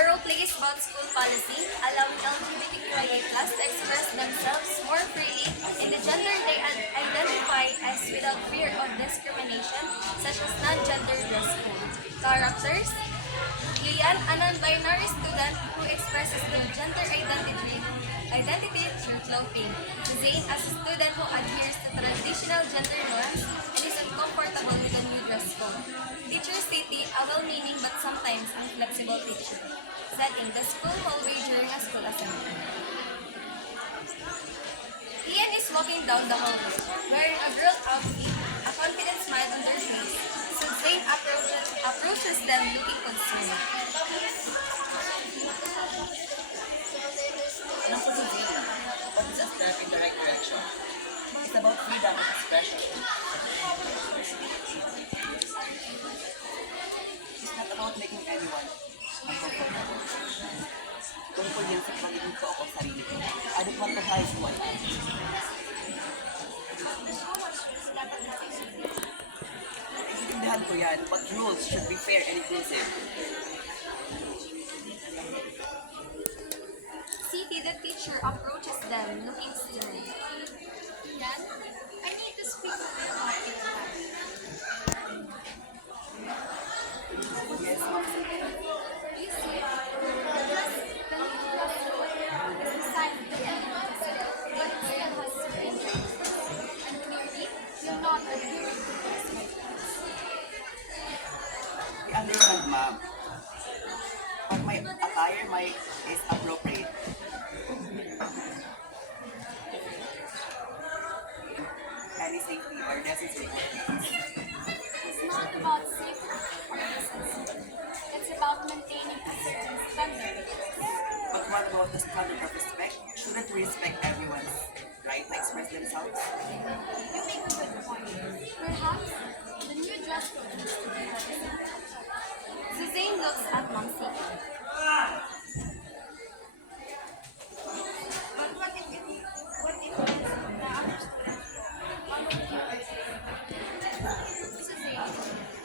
The role play is about school policy, allowing LGBTQIA+ to express themselves more freely in the gender they identify as without fear of discrimination, such as non-gender dress code. Characters: Lian, a non-binary student who expresses their gender identity through clothing. Zane, a student who adheres to traditional gender norms and is uncomfortable with the new dress code. Teacher City, a well-meaning but sometimes inflexible teacher. Setting: the school hallway during a school assembly. Ian is walking down the hallway, wearing a girl outfit, a confident smile on their face. So Zane approaches them looking concerned. Enough for Zane, but it's a step in the right direction. It's about freedom of expression. It's not about making anyone uncomfortable. Tungkol yan sa pagiging ko ako sarili ko. I don't want to hide who I am. Naiintindihan ko yan, but rules should be fair and inclusive. City, the teacher, approaches them looking stern. Yan, I need to speak to you about it. Yes, ma'am. You see, the dress is designed to be but it still has strangers. And clearly, you're not adhering to this We understand, ma'am. But my attire is appropriate. Any safety or necessary. It's not about safety or decency. It's about maintaining a certain standard. But what about the standard of respect? Shouldn't we respect everyone's right to express themselves? You make a good point. Perhaps the new dress code needs to be represented. Suzanne looks at Mom City. But what if it is the other student? What would you do? Suzanne,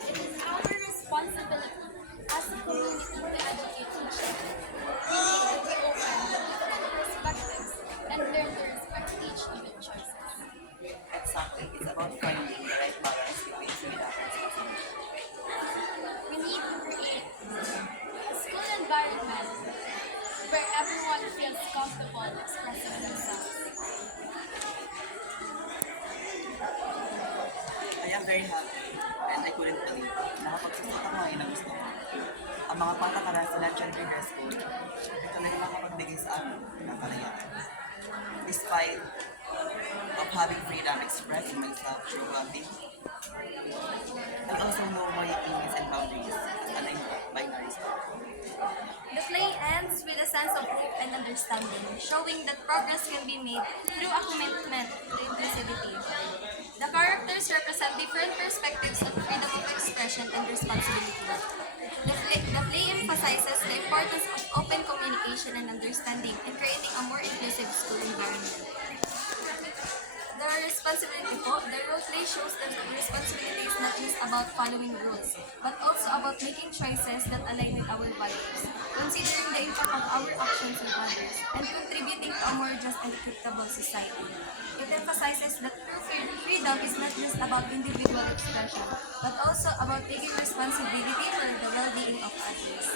it is our responsibility as a community to educate each other. We need to be open to different perspectives and learn to respect each other's choices. Exactly. It's about finding the right balance between freedom and responsibility. We need to create a school environment where everyone feels comfortable expressing themselves. I am very happy and I couldn't believe nakapagsusot ako ngayon ng gusto ko. Ang mga patakaran sa non-gender dress code ay talaga nakapagbigay sa amin ng kalayaan. Despite of having freedom expressing myself through clothing, I also know my limits and boundaries as a binary student. The play ends with a sense of hope and understanding, showing that progress can be made through a commitment to inclusivity. The characters represent different perspectives of freedom of expression and responsibility. The play emphasizes the importance of open communication and understanding in creating a more inclusive school environment. The role play shows that responsibility is not just about following rules, but also about making choices that align with our values, considering the impact of our actions on others, and contributing to a more just and equitable society. It emphasizes that true freedom is not just about individual expression, but also about taking responsibility for the well-being of others.